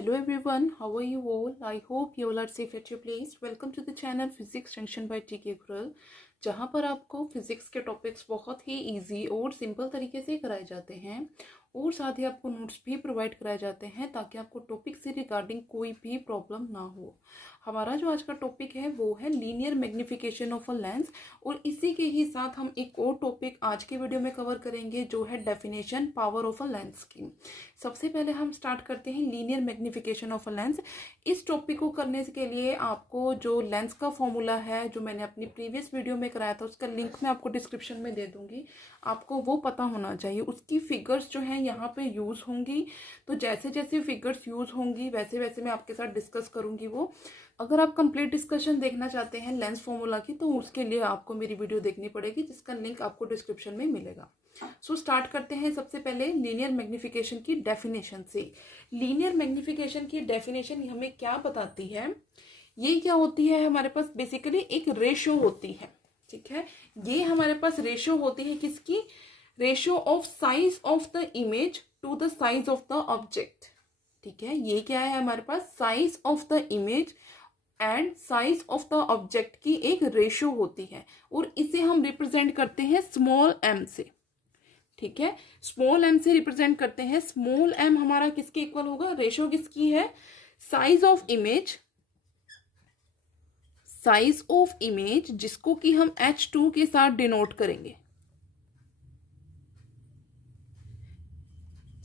Hello everyone, how are you all? I hope you all are safe at your place. Welcome to the channel Physics Junction by TK Gurul, जहाँ पर आपको physics के topics बहुत ही easy और simple तरीके से कराए जाते हैं और साथ ही आपको नोट्स भी प्रोवाइड कराए जाते हैं ताकि आपको टॉपिक से रिगार्डिंग कोई भी प्रॉब्लम ना हो। हमारा जो आज का टॉपिक है वो है linear magnification of a lens और इसी के ही साथ हम एक और टॉपिक आज के वीडियो में कवर करेंगे जो है definition power of a lens की। सबसे पहले हम स्टार्ट करते हैं linear magnification of a lens. इस टॉपिक को करने के लिए आपको जो लेंस का फॉर्मूला है जो मैंने अपनी प्रीवियस वीडियो में कराया था उसका लिंक मैं आपको डिस्क्रिप्शन में दे दूंगी, आपको वो पता होना चाहिए। उसकी फिगर्स जो हैं यहाँ पे यूज़ होंगी, तो जैसे जैसे फिगर्स यूज़ होंगी वैसे वैसे मैं आपके साथ डिस्कस करूंगी वो। अगर आप कंप्लीट डिस्कशन देखना चाहते हैं लेंस फॉर्मूला की तो उसके लिए आपको मेरी वीडियो देखनी पड़ेगी जिसका लिंक आपको डिस्क्रिप्शन में मिलेगा। सो स्टार्ट करते हैं सबसे पहले लीनियर मैग्नीफिकेशन की डेफिनेशन से। लीनियर मैग्नीफिकेशन की डेफिनेशन हमें क्या बताती है? ये क्या होती है, हमारे पास बेसिकली एक रेशियो होती है, ठीक है। ये हमारे पास रेशियो होती है किसकी? Ratio of size of the image to the size of the object, ठीक है। ये क्या है हमारे पास? Size of the image and size of the object की एक रेशियो होती है और इसे हम रिप्रेजेंट करते हैं स्मॉल एम से, ठीक है। स्मॉल एम से रिप्रेजेंट करते हैं। स्मॉल एम हमारा किसके इक्वल होगा? रेशियो किसकी है? Size of image, size of image जिसको कि हम H2 के साथ डिनोट करेंगे।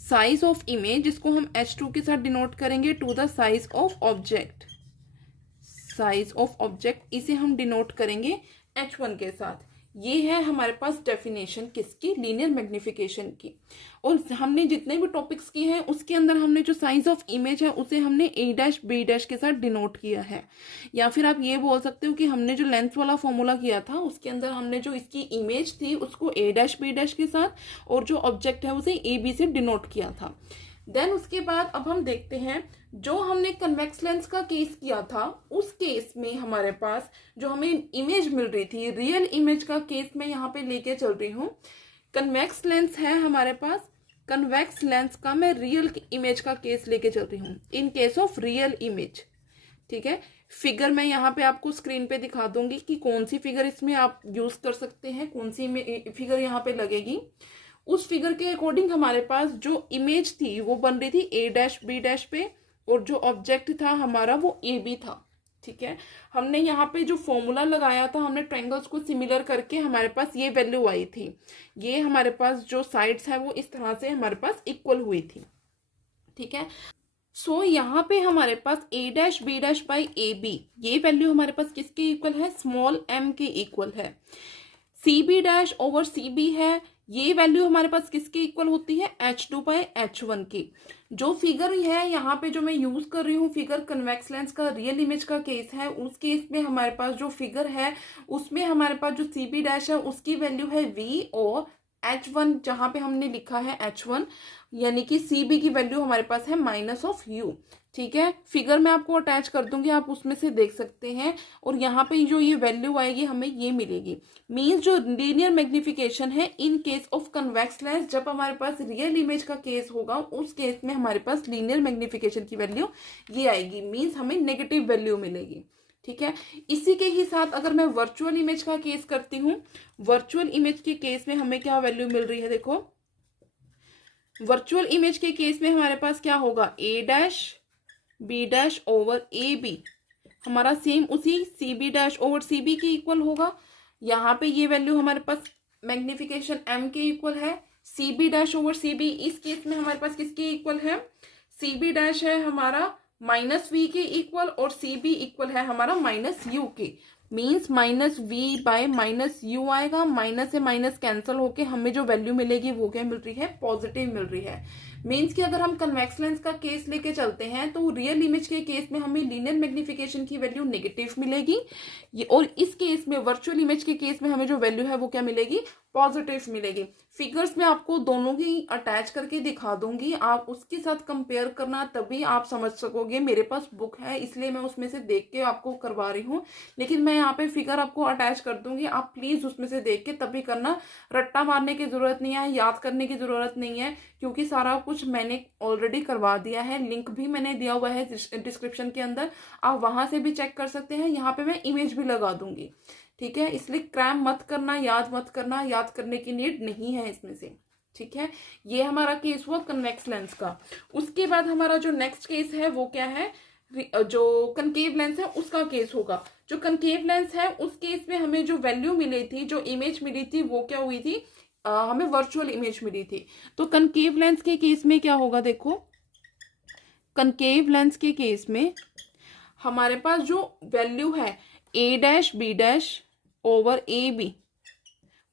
साइज ऑफ इमेज जिसको हम H2 के साथ डिनोट करेंगे to the size of object. Size of object इसे हम डिनोट करेंगे H1 के साथ। ये है हमारे पास डेफिनेशन किसकी? लीनियर मैग्नीफिकेशन की। और हमने जितने भी टॉपिक्स किए हैं उसके अंदर हमने जो साइज ऑफ इमेज है उसे हमने A' के साथ डिनोट किया है, या फिर आप ये बोल सकते हो कि हमने जो लेंथ वाला फॉर्मूला किया था उसके अंदर हमने जो इसकी इमेज थी उसको A' के साथ और जो ऑब्जेक्ट है उसे AB से डिनोट किया था। देन उसके बाद अब हम देखते हैं जो हमने कन्वेक्स लेंस का केस किया था उस केस में हमारे पास जो हमें इमेज मिल रही थी, रियल इमेज का केस मैं यहाँ पे लेके चल रही हूँ। कन्वेक्स लेंस है हमारे पास, कन्वेक्स लेंस का मैं रियल इमेज का केस लेके चल रही हूँ in case of real image, ठीक है। फिगर मैं यहाँ पे आपको स्क्रीन पे दिखा दूंगी कि कौन सी फिगर इसमें आप यूज कर सकते हैं, कौन सी फिगर यहाँ पे लगेगी। उस फिगर के अकॉर्डिंग हमारे पास जो इमेज थी वो बन रही थी A' पे और जो ऑब्जेक्ट था हमारा वो AB था, ठीक है। हमने यहाँ पे जो फॉर्मूला लगाया था हमने ट्रायंगल्स को सिमिलर करके हमारे पास ये वैल्यू आई थी। ये हमारे पास जो साइड्स है वो इस तरह से हमारे पास इक्वल हुई थी, ठीक है। सो यहाँ पे हमारे पास A' बाई AB ये वैल्यू हमारे पास किसके इक्वल है? स्मॉल m के इक्वल है। CB' ओवर CB है, ये वैल्यू हमारे पास किसके इक्वल होती है? H2 बाई H1 की। जो फिगर है यहाँ पे जो मैं यूज कर रही हूँ फिगर कन्वेक्स लेंस का रियल इमेज का केस है, उस केस में हमारे पास जो फिगर है उसमें हमारे पास जो CB' है उसकी वैल्यू है V और H1 जहां पे हमने लिखा है H1 यानी कि CB की वैल्यू हमारे पास है माइनस ऑफ U, ठीक है। फिगर मैं आपको अटैच कर दूंगी, आप उसमें से देख सकते हैं। और यहाँ पे जो ये वैल्यू आएगी हमें ये मिलेगी। मींस जो लीनियर मैग्नीफिकेशन है in case of convex lens, जब हमारे पास रियल इमेज का केस होगा उस केस में हमारे पास लीनियर मैग्नीफिकेशन की वैल्यू ये आएगी, मींस हमें नेगेटिव वैल्यू मिलेगी, ठीक है। इसी के ही साथ अगर मैं वर्चुअल इमेज का केस करती हूँ, वर्चुअल इमेज के केस में हमें क्या वैल्यू मिल रही है? देखो वर्चुअल इमेज के केस में हमारे पास क्या होगा? A' ओवर AB हमारा सेम उसी CB' ओवर CB के इक्वल होगा। यहाँ पे ये वैल्यू हमारे पास मैग्नीफिकेशन M के इक्वल है। CB' ओवर CB इस केस में हमारे पास किसके इक्वल है? CB' है हमारा माइनस V के इक्वल और CB इक्वल है हमारा माइनस U के। Means minus V bye minus U आएगा, माइनस से माइनस कैंसिल होके हमें जो वैल्यू मिलेगी वो क्या मिल रही है? पॉजिटिव मिल रही है। मीन्स कि अगर हम कन्वेक्स लेंस का केस लेके चलते हैं तो रियल इमेज के केस में हमें लीनियर मैग्नीफिकेशन की वैल्यू नेगेटिव मिलेगी, ये और इस केस में वर्चुअल इमेज के केस में हमें जो वैल्यू है वो क्या मिलेगी? पॉजिटिव मिलेगी। फिगर्स में आपको दोनों ही अटैच करके दिखा दूंगी, आप उसके साथ कंपेयर करना, तभी आप समझ सकोगे। मेरे पास बुक है इसलिए मैं उसमें से देख के आपको करवा रही हूँ, लेकिन मैं यहाँ पे फिगर आपको अटैच कर दूंगी, आप प्लीज उसमें से देख के तभी करना। रट्टा मारने की जरूरत नहीं है, याद करने की जरूरत नहीं है, क्योंकि सारा कुछ मैंने ऑलरेडी करवा दिया है। लिंक भी मैंने दिया हुआ है डिस्क्रिप्शन के अंदर, आप वहां से भी चेक कर सकते हैं। यहाँ पे मैं इमेज भी लगा दूंगी, ठीक है। इसलिए क्रैम मत करना, याद मत करना, याद करने की नीड नहीं है इसमें से, ठीक है। ये हमारा केस हुआ कन्वेक्स लेंस का। उसके बाद हमारा जो नेक्स्ट केस है वो क्या है, जो कनकेव लेंस है उसका केस होगा। जो कनकेव लेंस है उस केस में हमें जो वैल्यू मिली थी, जो इमेज मिली थी, वो क्या हुई थी, हमें वर्चुअल इमेज मिली थी। तो कनकेव लेंस के केस में क्या होगा, देखो कनकेव लेंस के केस में हमारे पास जो वैल्यू है a dash b dash over a b,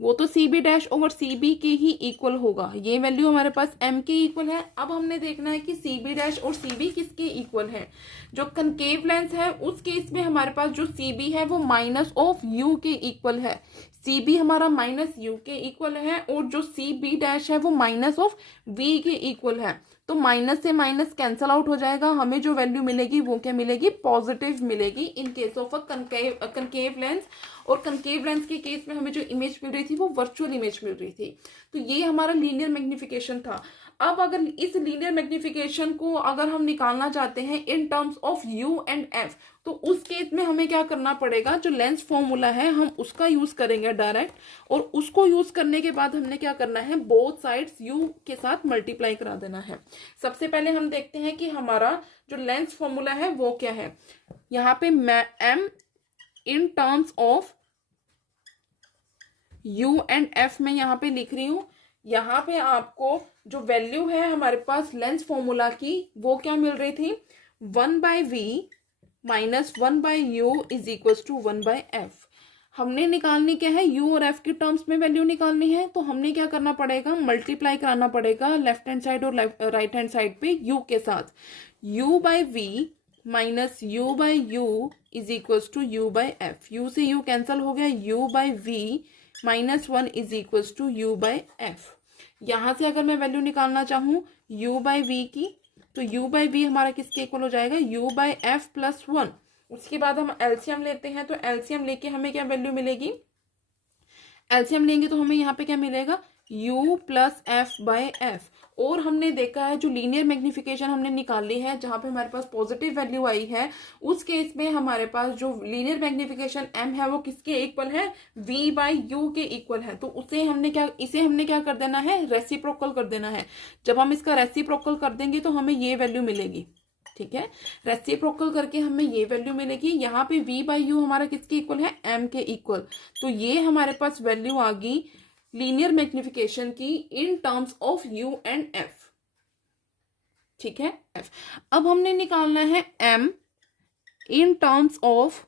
वो तो c b dash over c b के ही इक्वल होगा। ये वैल्यू हमारे पास m के इक्वल है। अब हमने देखना है कि सी बी डैश और सी बी किसके इक्वल है। जो कनकेव लेंस है उस केस में हमारे पास जो सी बी है वो माइनस ऑफ यू के इक्वल है। सी बी हमारा माइनस यू के इक्वल है, और जो सी बी डैश है वो माइनस ऑफ वी के इक्वल है। तो माइनस से माइनस कैंसल आउट हो जाएगा, हमें जो वैल्यू मिलेगी वो क्या मिलेगी, पॉजिटिव मिलेगी in case of a concave lens. और कनकेव लेंस के केस में हमें जो इमेज मिल रही थी वो वर्चुअल इमेज मिल रही थी। तो ये हमारा लीनियर मैग्निफिकेशन था। अब अगर इस लीनियर मैग्निफिकेशन को अगर हम निकालना चाहते हैं इन terms of u and F, तो उस केस में हमें क्या करना पड़ेगा, जो लेंस फॉर्मूला है हम उसका यूज करेंगे डायरेक्ट, और उसको यूज करने के बाद हमने क्या करना है, बोथ साइड्स यू के साथ मल्टीप्लाई करा देना है। सबसे पहले हम देखते हैं कि हमारा जो लेंस फॉर्मूला है वो क्या है। यहाँ पे मैं m in terms of u and f में यहाँ पे लिख रही हूं। यहाँ पे आपको जो वैल्यू है हमारे पास लेंस फॉर्मूला की वो क्या मिल रही थी, 1/v minus 1/u is equal to 1/f। हमने निकालनी क्या है, u और f के टर्म्स में वैल्यू निकालनी है, तो हमने क्या करना पड़ेगा, मल्टीप्लाई कराना पड़ेगा लेफ्ट हैंड साइड और राइट हैंड साइड पे u के साथ। u/v minus u/u is equal to u/f। u से u कैंसल हो गया, u/v minus 1 is equal to u/f। यहां से अगर मैं वैल्यू निकालना चाहूं u/v की, तो u/v हमारा किसके इक्वल हो जाएगा, u/f प्लस 1। उसके बाद हम एलसीएम लेते हैं, तो एलसीएम लेके हमें क्या वैल्यू मिलेगी, एलसीएम लेंगे तो हमें यहाँ पे क्या मिलेगा, u प्लस f/f। और हमने देखा है जो लीनियर मैग्निफिकेशन हमने निकाली है, जहां पे हमारे पास पॉजिटिव वैल्यू आई है, उस केस में हमारे पास जो लीनियर मैग्निफिकेशन m है वो किसके इक्वल है, v/u के इक्वल है। तो इसे हमने क्या कर देना है, रेसिप्रोकल कर देना है। जब हम इसका रेसिप्रोकल कर देंगे तो हमें ये वैल्यू मिलेगी, ठीक है। रेसिप्रोकल करके हमें ये वैल्यू मिलेगी। यहाँ पे v/u हमारा किसके इक्वल है, m के इक्वल। तो ये हमारे पास वैल्यू आ गई लीनियर मैग्निफिकेशन की इन terms of u and f, ठीक है, f। अब हमने निकालना है m in terms of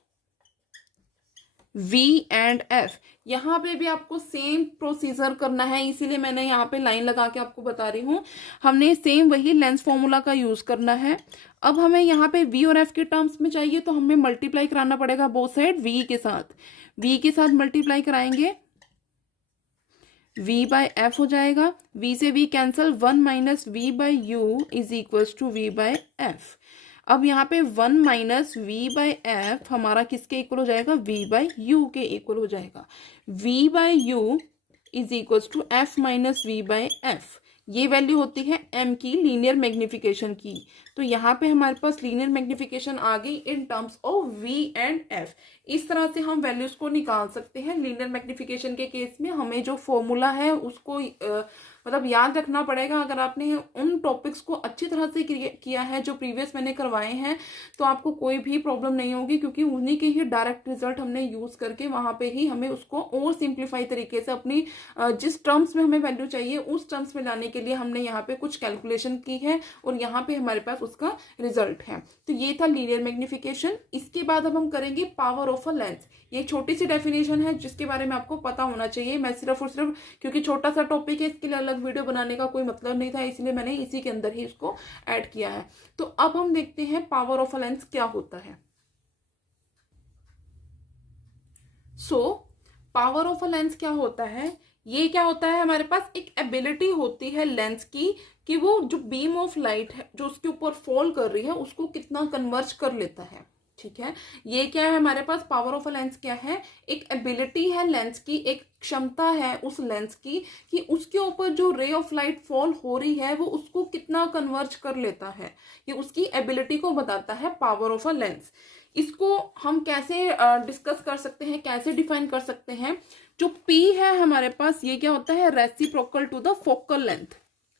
v and f। यहां पे भी आपको सेम प्रोसीजर करना है, इसीलिए मैंने यहाँ पे लाइन लगा के आपको बता रही हूँ। हमने सेम वही लेंस फॉर्मूला का यूज करना है। अब हमें यहाँ पे v और f के टर्म्स में चाहिए, तो हमें मल्टीप्लाई कराना पड़ेगा बोथ साइड v के साथ। v के साथ मल्टीप्लाई कराएंगे, v/f हो जाएगा, v से v cancel, 1 minus v/u is equal to v/f। अब यहाँ पे 1 माइनस v/f हमारा किसके इक्वल हो जाएगा, v/u के इक्वल हो जाएगा। v/u is equal to f minus v/f। ये वैल्यू होती है m की लीनियर मैग्निफिकेशन की। तो यहाँ पे हमारे पास लीनियर मैग्निफिकेशन आ गई इन terms of v and f। इस तरह से हम वैल्यूज को निकाल सकते हैं। लीनियर मैग्निफिकेशन के केस में हमें जो फॉर्मूला है उसको मतलब याद रखना पड़ेगा। अगर आपने उन टॉपिक्स को अच्छी तरह से किया है जो प्रीवियस मैंने करवाए हैं, तो आपको कोई भी प्रॉब्लम नहीं होगी, क्योंकि उन्हीं के ही डायरेक्ट रिजल्ट हमने यूज करके वहां पे ही हमें उसको और सिंप्लीफाई तरीके से अपनी जिस टर्म्स में हमें वैल्यू चाहिए उस टर्म्स में लाने के लिए हमने यहाँ पे कुछ कैलकुलेशन की है, और यहाँ पे हमारे पास उसका रिजल्ट है। तो ये था लीनियर मैग्निफिकेशन। इसके बाद अब हम करेंगे पावर ऑफ अ लेंस। ये छोटी सी डेफिनेशन है जिसके बारे में आपको पता होना चाहिए। मैं सिर्फ और सिर्फ, क्योंकि छोटा सा टॉपिक है, इसके लिए अलग वीडियो बनाने का कोई मतलब नहीं था, इसलिए मैंने इसी के अंदर ही इसको ऐड किया है। तो अब हम देखते हैं पावर ऑफ अ लेंस क्या होता है। पावर ऑफ अ लेंस क्या होता है, ये क्या होता है, हमारे पास एक एबिलिटी होती है लेंस की कि वो जो बीम ऑफ लाइट है जो उसके ऊपर फॉल कर रही है उसको कितना कन्वर्ज कर लेता है। ठीक है, ये क्या है हमारे पास, पावर ऑफ अ लेंस क्या है, एक एबिलिटी है लेंस की, एक क्षमता है उस लेंस की कि उसके ऊपर जो रे ऑफ लाइट फॉल हो रही है वो उसको कितना कन्वर्ज कर लेता है। ये उसकी एबिलिटी को बताता है पावर ऑफ अ लेंस। इसको हम कैसे डिस्कस कर सकते हैं, कैसे डिफाइन कर सकते हैं। जो P है हमारे पास, ये क्या होता है, reciprocal to the focal length.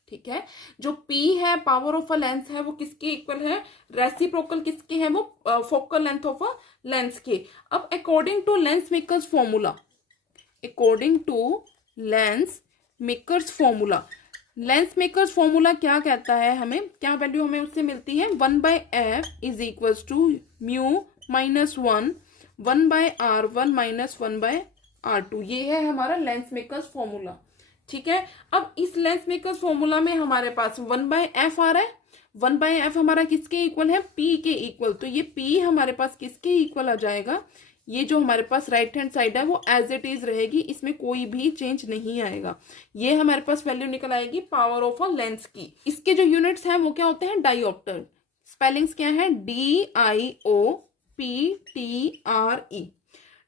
ठीक है, जो P है पावर ऑफ अ लेंस है वो किसके इक्वल है, रेसिप्रोकल किसके है, वो focal length of a lens के। अब according to lens makers formula, according to lens makers formula, lens makers formula क्या कहता है, हमें क्या वैल्यू हमें उससे मिलती है, 1/f is equal to mu minus 1/r1 minus 1/r2। ये है हमारा लेंस मेकर्स फॉर्मूला। ठीक है, अब इस लेंस मेकर्स फॉर्मूला में हमारे पास 1/f आ रहा है, 1/f हमारा किसके इक्वल है, p के इक्वल। तो ये p हमारे पास किसके इक्वल आ जाएगा, ये जो हमारे पास राइट हैंड साइड है वो एज इट इज रहेगी, इसमें कोई भी चेंज नहीं आएगा। ये हमारे पास वैल्यू निकल आएगी पावर ऑफ अ लेंस की। इसके जो यूनिट्स हैं वो क्या होते हैं, डायोप्टर। स्पेलिंग्स क्या है, DIOPTRE।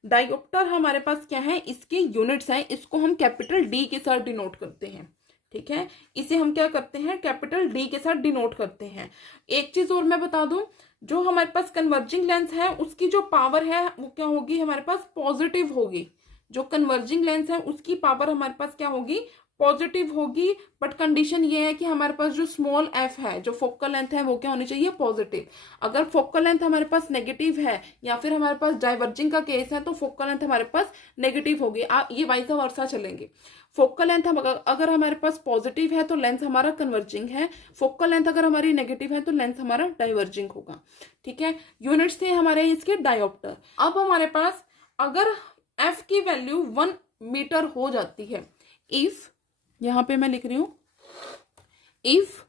डायोप्टर हमारे पास क्या है, इसके यूनिट्स हैं, इसको हम कैपिटल D के साथ डिनोट करते हैं। ठीक है, इसे हम क्या करते हैं, कैपिटल D के साथ डिनोट करते हैं। एक चीज और मैं बता दूं, जो हमारे पास कन्वर्जिंग लेंस है उसकी जो पावर है वो क्या होगी, हमारे पास पॉजिटिव होगी। जो कन्वर्जिंग लेंस है उसकी पावर हमारे पास क्या होगी, पॉजिटिव होगी। बट कंडीशन ये है कि हमारे पास जो स्मॉल f है, जो फोकल लेंथ है वो क्या होनी चाहिए, पॉजिटिव। अगर फोकल लेंथ हमारे पास नेगेटिव है या फिर हमारे पास डाइवर्जिंग का केस है तो फोकल लेंथ हमारे पास नेगेटिव होगी। ये वाइस वर्सा चलेंगे। फोकल लेंथ अगर हमारे पास पॉजिटिव है तो लेंस हमारा कन्वर्जिंग है, फोकल लेंथ अगर हमारी नेगेटिव है तो लेंस हमारा डाइवर्जिंग होगा। ठीक है, यूनिट्स थे हमारे इसके डायोप्टर। अब हमारे पास अगर f की वैल्यू 1 मीटर हो जाती है, इफ, यहां पे मैं लिख रही हूं, if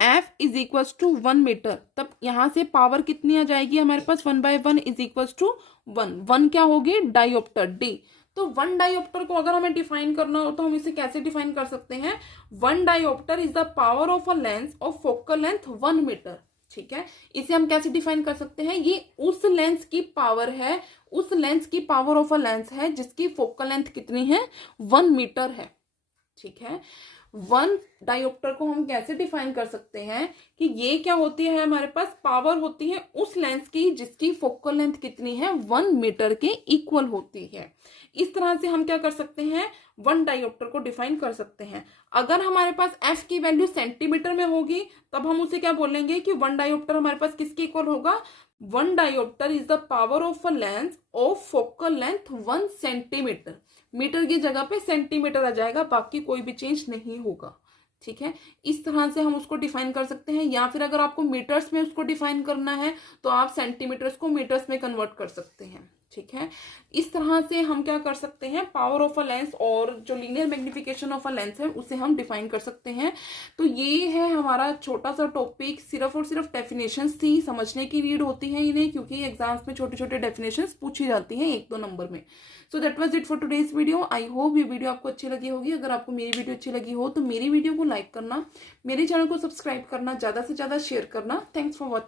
f is equal to 1 metre, तब यहां से पावर कितनी आ जाएगी हमारे पास, 1/1 इज इक्वल टू 1 क्या होगी, डायोप्टर D। तो 1 डायोप्टर को अगर हमें डिफाइन करना हो तो हम इसे कैसे डिफाइन कर सकते हैं, 1 dioptre is the power of a lens of focal length 1 metre. ठीक है, इसे हम कैसे डिफाइन कर सकते हैं, ये उस लेंस की पावर है, उस लेंस की पावर ऑफ अ लेंस है जिसकी फोकल लेंथ कितनी है, 1 मीटर है। ठीक है, 1 डायोप्टर को हम कैसे डिफाइन कर सकते हैं कि ये क्या होती है, हमारे पास पावर होती है उस लेंस की जिसकी फोकल लेंथ कितनी है, 1 मीटर के इक्वल होती है। इस तरह से हम क्या कर सकते हैं, 1 डायोप्टर को डिफाइन कर सकते हैं। अगर हमारे पास f की वैल्यू सेंटीमीटर में होगी तब हम उसे क्या बोलेंगे कि 1 डायोप्टर हमारे पास किसके इक्वल होगा, 1 dioptre is the power of a lens of focal length 1 centimetre. Metre की जगह पे सेंटीमीटर आ जाएगा, बाकी कोई भी चेंज नहीं होगा। ठीक है, इस तरह से हम उसको डिफाइन कर सकते हैं। या फिर अगर आपको मीटर्स में उसको डिफाइन करना है तो आप सेंटीमीटर्स को मीटर्स में कन्वर्ट कर सकते हैं। ठीक है, इस तरह से हम क्या कर सकते हैं, पावर ऑफ अ लेंस और जो linear magnification of a lens है उसे हम डिफाइन कर सकते हैं। तो ये है हमारा छोटा सा टॉपिक, सिर्फ और सिर्फ डेफिनेशंस थी, समझने की रीड होती है इन्हें, क्योंकि एग्जाम्स में छोटे छोटे डेफिनेशंस पूछी जाती हैं 1-2 नंबर में। So that was it for today's video. I hope ये वीडियो आपको अच्छी लगी होगी। अगर आपको मेरी वीडियो अच्छी लगी हो तो मेरी वीडियो को लाइक करना, मेरे चैनल को सब्सक्राइब करना, ज्यादा से ज्यादा शेयर करना। Thanks for watching.